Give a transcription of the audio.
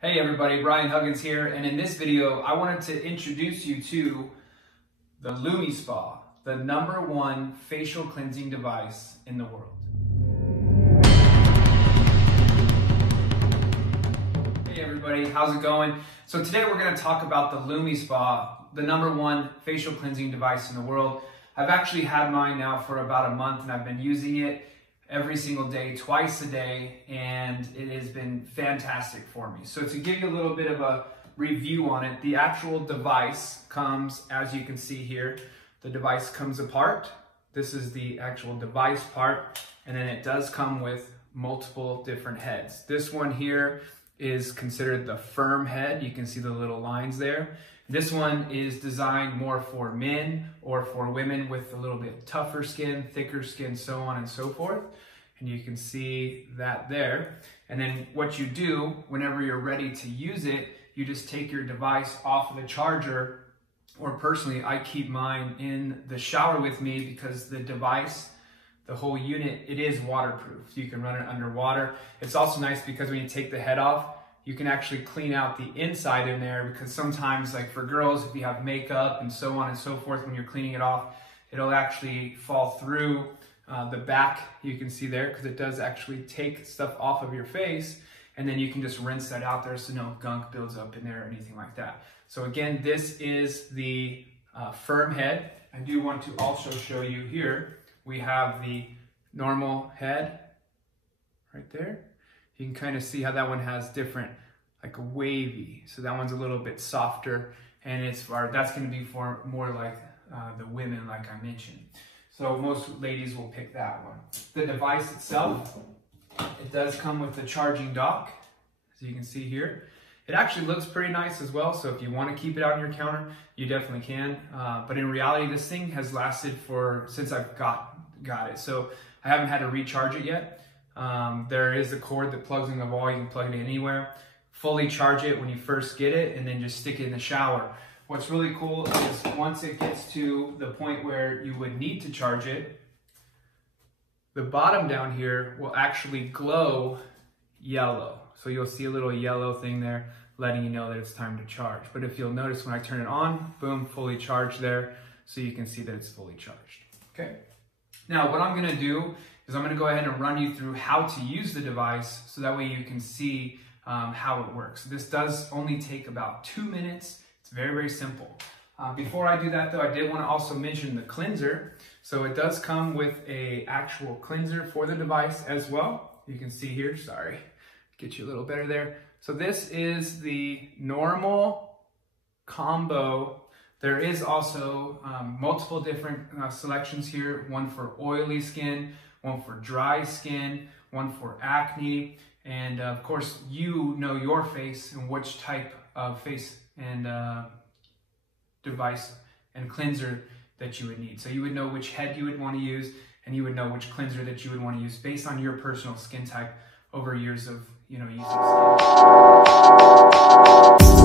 Hey everybody, Brian Huggins here, and in this video I wanted to introduce you to the Lumispa, the #1 facial cleansing device in the world. Hey everybody, how's it going? So today we're going to talk about the Lumispa, the #1 facial cleansing device in the world. I've actually had mine now for about a month and I've been using it every single day, twice a day, and it has been fantastic for me. So to give you a little bit of a review on it, the actual device comes, as you can see here, the device comes apart. This is the actual device part, and then it does come with multiple different heads. This one here is considered the firm head. You can see the little lines there. This one is designed more for men or for women with a little bit tougher skin, thicker skin, so on and so forth. And you can see that there. And then what you do whenever you're ready to use it, you just take your device off of the charger, or personally, I keep mine in the shower with me because the device, the whole unit, it is waterproof. You can run it underwater. It's also nice because when you take the head off, you can actually clean out the inside in there, because sometimes, like for girls, if you have makeup and so on and so forth, when you're cleaning it off, it'll actually fall through the back, you can see there, because it does actually take stuff off of your face, and then you can just rinse that out there so no gunk builds up in there or anything like that. So again, this is the firm head. I do want to also show you here, we have the normal head right there. You can kind of see how that one has different, like a wavy. So that one's a little bit softer, and that's going to be for more like the women, like I mentioned. So most ladies will pick that one. The device itself, it does come with a charging dock, as you can see here. It actually looks pretty nice as well, so if you want to keep it out on your counter, you definitely can. But in reality, this thing has lasted since I've got it. So I haven't had to recharge it yet. There is a cord that plugs in the wall. You can plug it in anywhere. Fully charge it when you first get it, and then just stick it in the shower. What's really cool is once it gets to the point where you would need to charge it, the bottom down here will actually glow yellow. So you'll see a little yellow thing there letting you know that it's time to charge. But if you'll notice when I turn it on, boom, fully charged there. So you can see that it's fully charged. Okay. Now what I'm going to do is I'm going to go ahead and run you through how to use the device, so that way you can see how it works. This does only take about 2 minutes. It's very, very simple. Before I do that though, I did want to also mention the cleanser. So it does come with an actual cleanser for the device as well. You can see here, sorry, get you a little better there. So this is the normal combo. There is also multiple different selections here, one for oily skin, one for dry skin, one for acne, and of course you know your face and which type of face and device and cleanser that you would need. So you would know which head you would want to use, and you would know which cleanser that you would want to use based on your personal skin type over years of using skin.